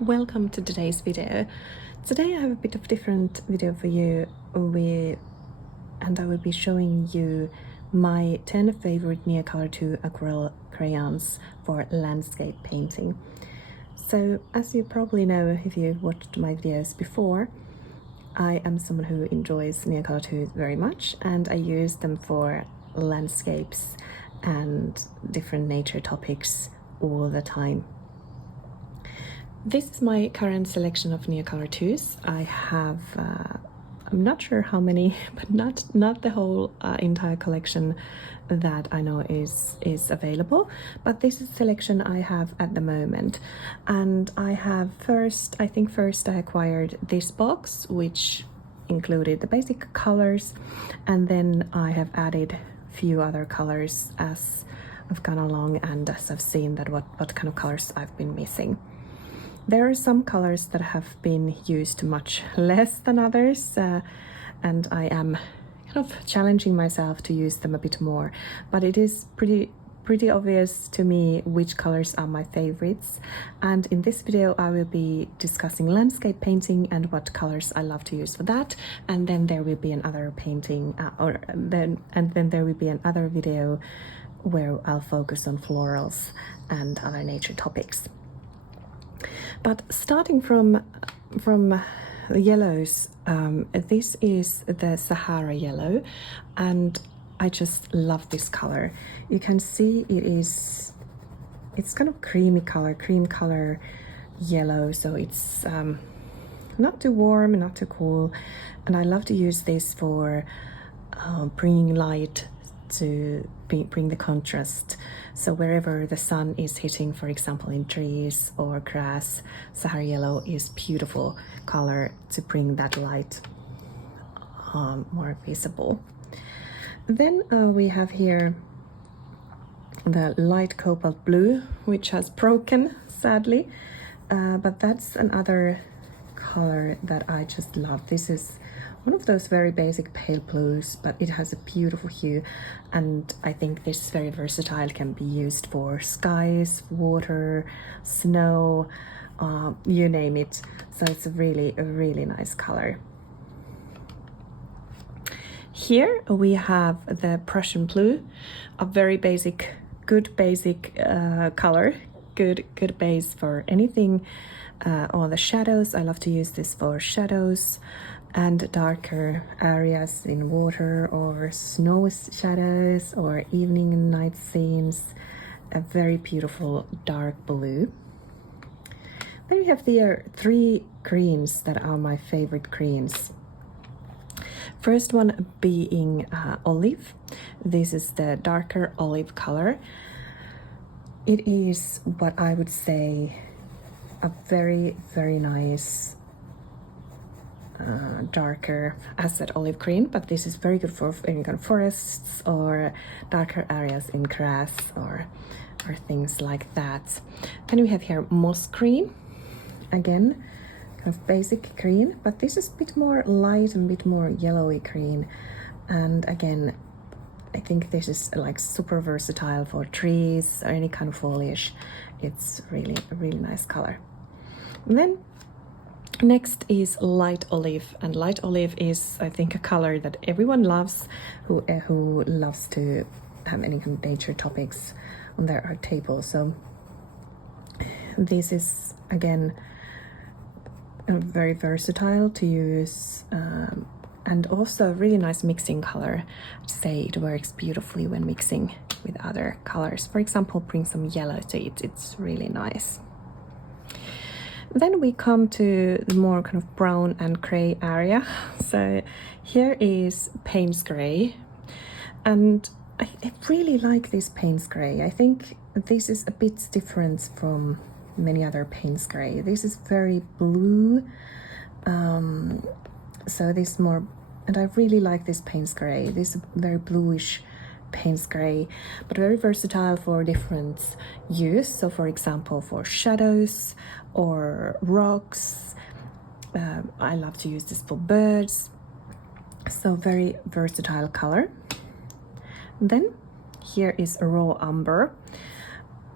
Welcome to today's video. Today I have a bit of different video for you and I will be showing you my 10 favorite Neocolor II acrylic crayons for landscape painting. So as you probably know if you've watched my videos before, I am someone who enjoys Neocolor II very much, and I use them for landscapes and different nature topics all the time. This is my current selection of Neocolor IIs. I have, I'm not sure how many, but not the whole entire collection that I know is available. But this is the selection I have at the moment. And I have first I acquired this box, which included the basic colors. And then I have added a few other colors as I've gone along and as I've seen that what kind of colors I've been missing. There are some colors that have been used much less than others, and I am kind of challenging myself to use them a bit more, but it is pretty obvious to me which colors are my favorites. And in this video I will be discussing landscape painting and what colors I love to use for that, and then there will be another painting then there will be another video where I'll focus on florals and other nature topics. But starting from the yellows, this is the Sahara yellow, and I just love this color. You can see it's kind of cream color yellow, so it's not too warm, not too cool, and I love to use this for bringing light to bring the contrast. So wherever the sun is hitting, for example in trees or grass, Sahara yellow is beautiful color to bring that light more visible. Then we have here the light cobalt blue, which has broken sadly, but that's another color that I just love. This is one of those very basic pale blues, but it has a beautiful hue, and I think this is very versatile. Can be used for skies, water, snow, you name it. So it's a really nice color. Here we have the Prussian blue, a very basic, good basic color, good base for anything. All the shadows, I love to use this for shadows and darker areas in water or snow shadows or evening and night scenes. A very beautiful dark blue. Then we have the three greens that are my favorite greens. First one being olive. This is the darker olive color. It is what I would say a very nice darker, as said, olive green, but this is very good for any kind of forests or darker areas in grass or things like that. Then we have here moss green, again kind of basic green, but this is a bit more light and a bit more yellowy green, and again I think this is like super versatile for trees or any kind of foliage. It's really a really nice color. And then next is light olive, and light olive is, I think, a color that everyone loves who loves to have any kind of nature topics on their art table. So this is again very versatile to use, and also a really nice mixing color. I'd say it works beautifully when mixing with other colors. For example, bring some yellow to it, it's really nice. Then we come to the more kind of brown and gray area. So here is Payne's Gray, and I really like this Payne's Gray. I think this is a bit different from many other Payne's Gray. This is very blue, so this more, and I really like this Payne's Gray. This is very bluish Payne's Gray, but very versatile for different use. So for example, for shadows or rocks. I love to use this for birds. So very versatile color. Then here is a raw umber.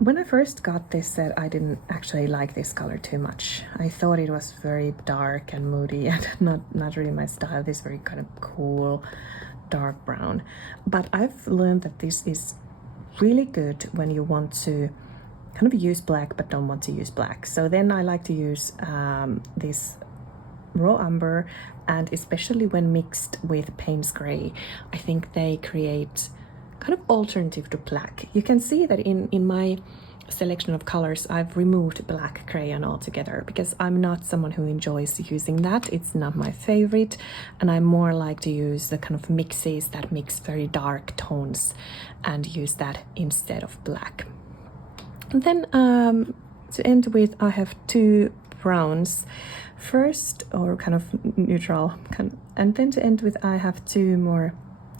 When I first got this set, I didn't actually like this color too much. I thought it was very dark and moody and not really my style, this very kind of cool dark brown. But I've learned that this is really good when you want to kind of use black but don't want to use black. So then I like to use this raw umber, and especially when mixed with Payne's Gray, I think they create kind of alternative to black. You can see that in my selection of colors I've removed black crayon altogether because I'm not someone who enjoys using that. It's not my favorite, and I more like to use the kind of mixes that mix very dark tones and use that instead of black. And then to end with, I have two browns first, or kind of neutral, and then to end with I have two more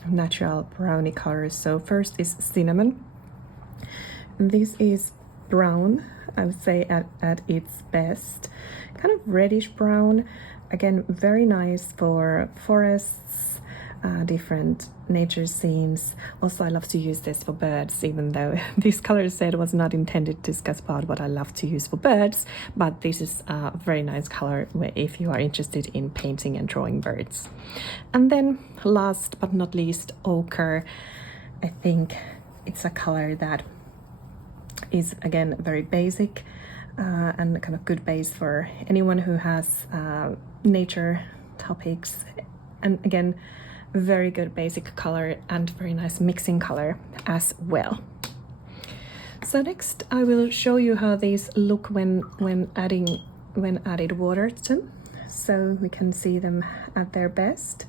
natural brownie colors. So first is cinnamon. This is brown, I would say at its best, kind of reddish brown, again very nice for forests, different nature scenes. Also I love to use this for birds, even though this color set was not intended to discuss about what I love to use for birds, but this is a very nice color if you are interested in painting and drawing birds. And then last but not least, ochre. I think it's a color that is again very basic and kind of good base for anyone who has nature topics, and again very good basic color and very nice mixing color as well. So next I will show you how these look when added water to them, so we can see them at their best.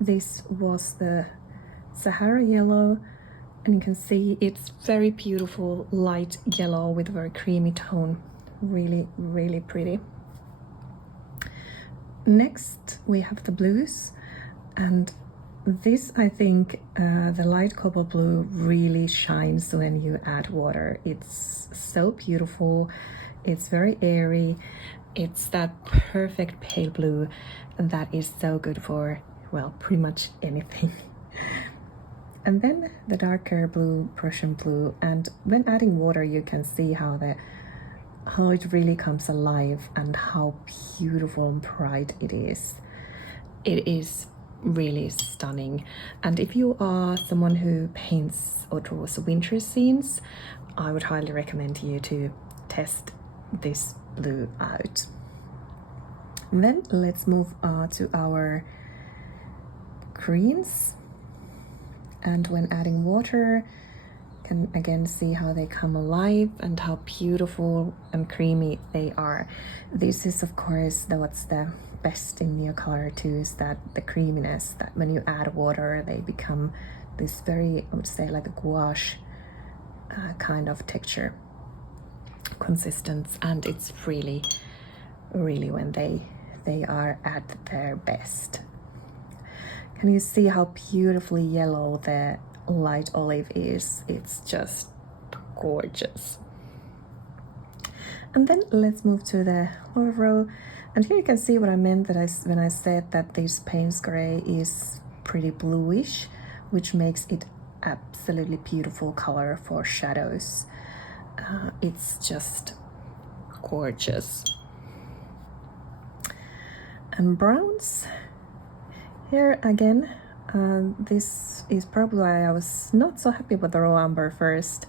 This was the Sahara yellow, and you can see it's very beautiful light yellow with a very creamy tone. Really pretty. Next we have the blues, and this, I think, the light cobalt blue really shines when you add water. It's so beautiful, it's very airy, it's that perfect pale blue that is so good for, well, pretty much anything. And then the darker blue, Prussian blue, and when adding water you can see how it really comes alive and how beautiful and bright it is. It is really stunning. And if you are someone who paints or draws winter scenes, I would highly recommend you to test this blue out. And then let's move to our greens, and when adding water you can again see how they come alive and how beautiful and creamy they are. This is of course what's the best in Neocolor II, is that the creaminess, that when you add water they become this very, I would say, like a gouache kind of texture, consistence, and it's really when they are at their best. Can you see how beautifully yellow the light olive is? It's just gorgeous. And then let's move to the olive row. And here you can see what I meant when I said that this Payne's Gray is pretty bluish, which makes it absolutely beautiful color for shadows. It's just gorgeous. And browns, here again, this is probably why I was not so happy with the raw umber first.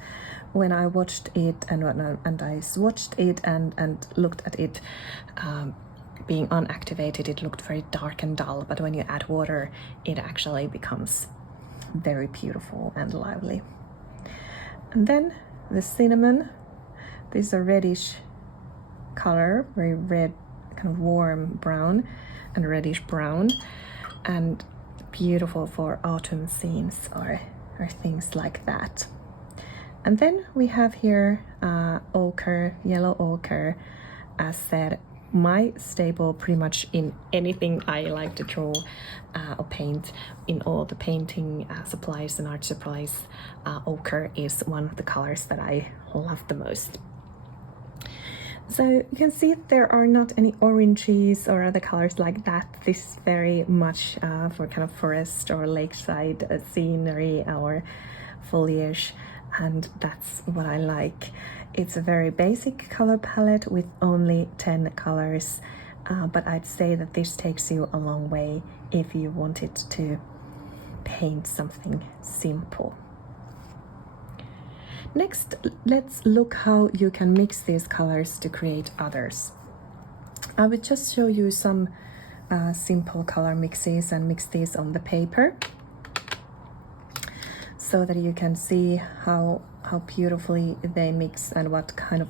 When I watched it and I swatched it and looked at it being unactivated, it looked very dark and dull, but when you add water it actually becomes very beautiful and lively. And then the cinnamon, this is a reddish color, very red, kind of warm brown and reddish brown, and beautiful for autumn scenes or things like that. And then we have here ochre, yellow ochre. As said, my staple pretty much in anything I like to draw or paint, in all the painting supplies and art supplies, ochre is one of the colors that I love the most. So you can see there are not any oranges or other colors like that. This is very much for kind of forest or lakeside scenery or foliage. and that's what I like. It's a very basic color palette with only 10 colors, but I'd say that this takes you a long way if you wanted to paint something simple. Next, let's look how you can mix these colors to create others. I will just show you some simple color mixes and mix these on the paper so that you can see how beautifully they mix and what kind of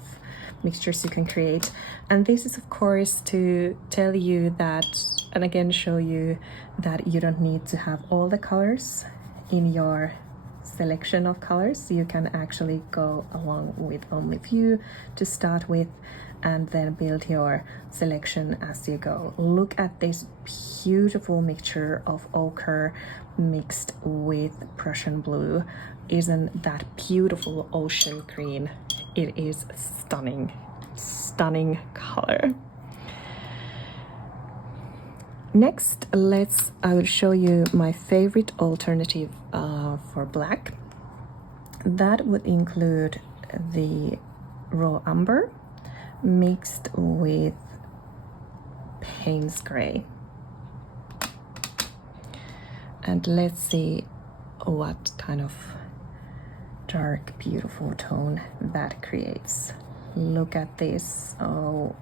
mixtures you can create. And this is of course to tell you that, and again show you that you don't need to have all the colors in your selection of colors. You can actually go along with only few to start with and then build your selection as you go. Look at this beautiful mixture of ochre mixed with Prussian blue. Isn't that beautiful ocean green? It is stunning, stunning color. Next, I will show you my favorite alternative for black. That would include the raw umber mixed with Payne's gray. And let's see what kind of dark, beautiful tone that creates. Look at this. Oh,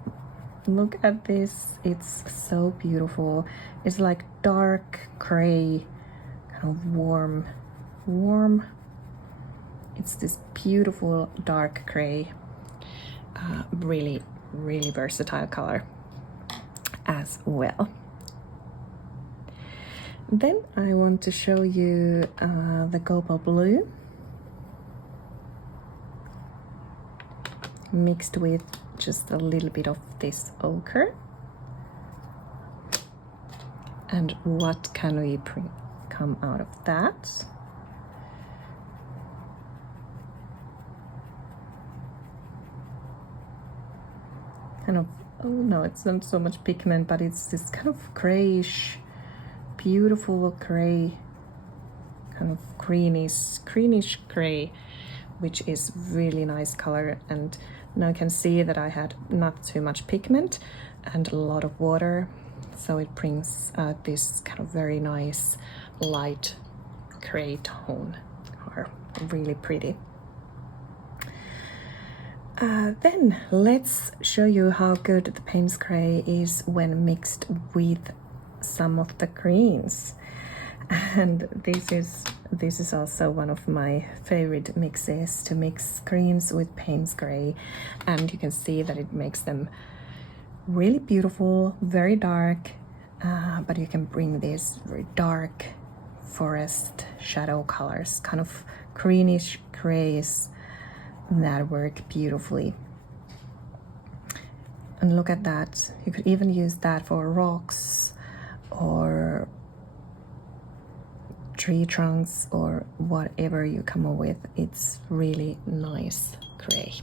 look at this. It's so beautiful. It's like dark gray, kind of warm. It's this beautiful dark gray, really versatile color as well. Then I want to show you the cobalt blue mixed with just a little bit of this ochre. And what can we come out of that? Kind of, oh no, it's not so much pigment, but it's this kind of grayish, beautiful gray, kind of greenish gray, which is really nice color. And now you can see that I had not too much pigment and a lot of water, so it brings out this kind of very nice light gray tone, or really pretty. Then let's show you how good the Payne's gray is when mixed with some of the greens. And this is also one of my favorite mixes, to mix greens with Payne's gray. And you can see that it makes them really beautiful, very dark, but you can bring these very dark forest shadow colors, kind of greenish grays, that work beautifully. And look at that. You could even use that for rocks or tree trunks or whatever you come up with. It's really nice gray.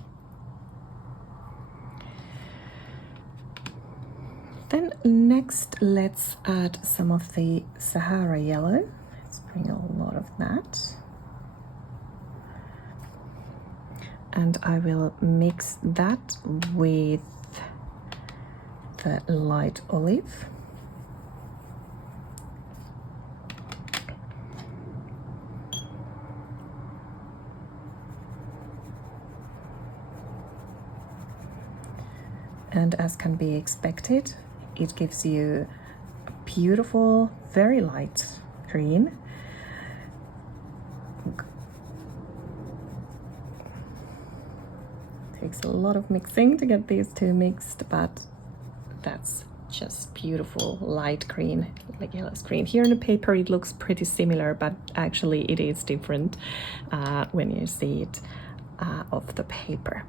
Then next, let's add some of the Sahara yellow. Let's bring a lot of that. And I will mix that with the light olive. And as can be expected, it gives you a beautiful, very light green. Takes a lot of mixing to get these two mixed, but that's just beautiful light green, like yellow green. Here in the paper it looks pretty similar, but actually it is different when you see it off the paper.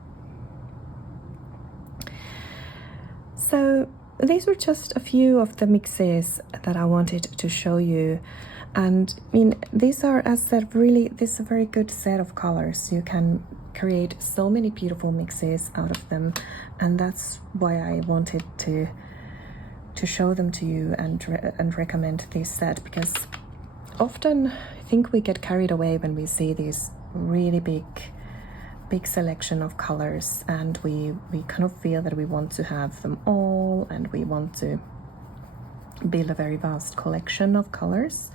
So these were just a few of the mixes that I wanted to show you. And I mean, these are, as said, really, this is a very good set of colors. You can create so many beautiful mixes out of them, and that's why I wanted to show them to you and recommend this set, because often I think we get carried away when we see these really big selection of colors, and we kind of feel that we want to have them all, and we want to build a very vast collection of colors.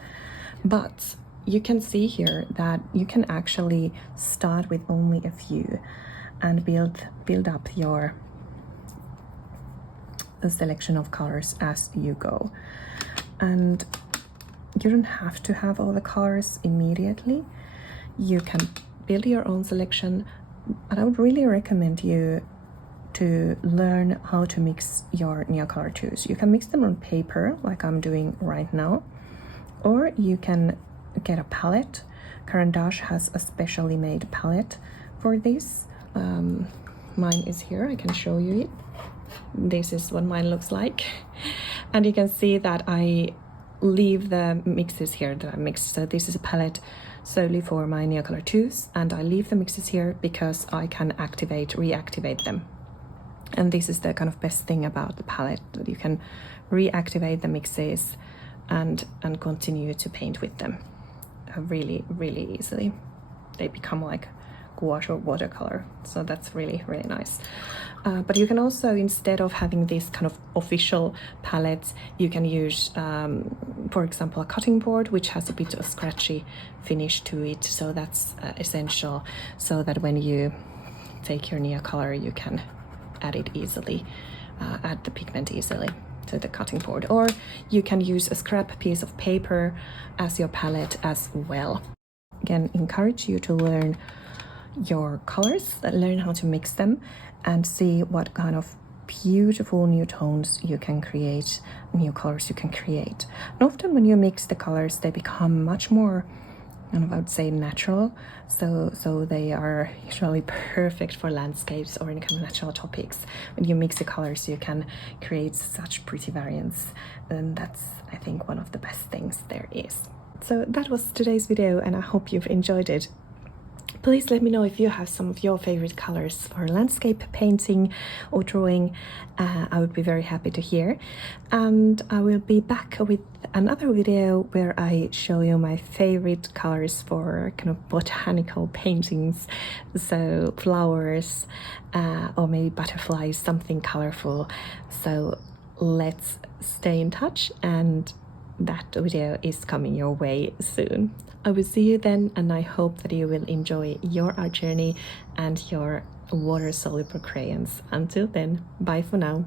But you can see here that you can actually start with only a few and build up your selection of colors as you go. And you don't have to have all the colors immediately. You can build your own selection, and I would really recommend you to learn how to mix your Neocolor IIs. You can mix them on paper like I'm doing right now, or you can get a palette. Caran D'Ache has a specially made palette for this. Mine is here, I can show you it. This is what mine looks like. And you can see that I leave the mixes here that I mixed. So this is a palette solely for my Neocolor IIs, and I leave the mixes here because I can reactivate them. And this is the kind of best thing about the palette, that you can reactivate the mixes and continue to paint with them really easily. They become like gouache or watercolor, so that's really nice. But you can also, instead of having these kind of official palettes, you can use for example a cutting board, which has a bit of scratchy finish to it, so that's essential, so that when you take your Neocolor you can add it easily, add the pigment easily to the cutting board. Or you can use a scrap piece of paper as your palette as well. Again, encourage you to learn your colors, learn how to mix them, and see what kind of beautiful new tones you can create, new colors you can create. And often when you mix the colors, they become much more, I would say, natural. So they are usually perfect for landscapes or any kind of natural topics. When you mix the colors, you can create such pretty variants, and that's, I think, one of the best things there is. So that was today's video, and I hope you've enjoyed it. Please let me know if you have some of your favorite colors for landscape painting or drawing. I would be very happy to hear. And I will be back with another video where I show you my favorite colors for kind of botanical paintings. So flowers, or maybe butterflies, something colorful. So let's stay in touch, and that video is coming your way soon. I will see you then, and I hope that you will enjoy your art journey and your water-soluble crayons. Until then, bye for now.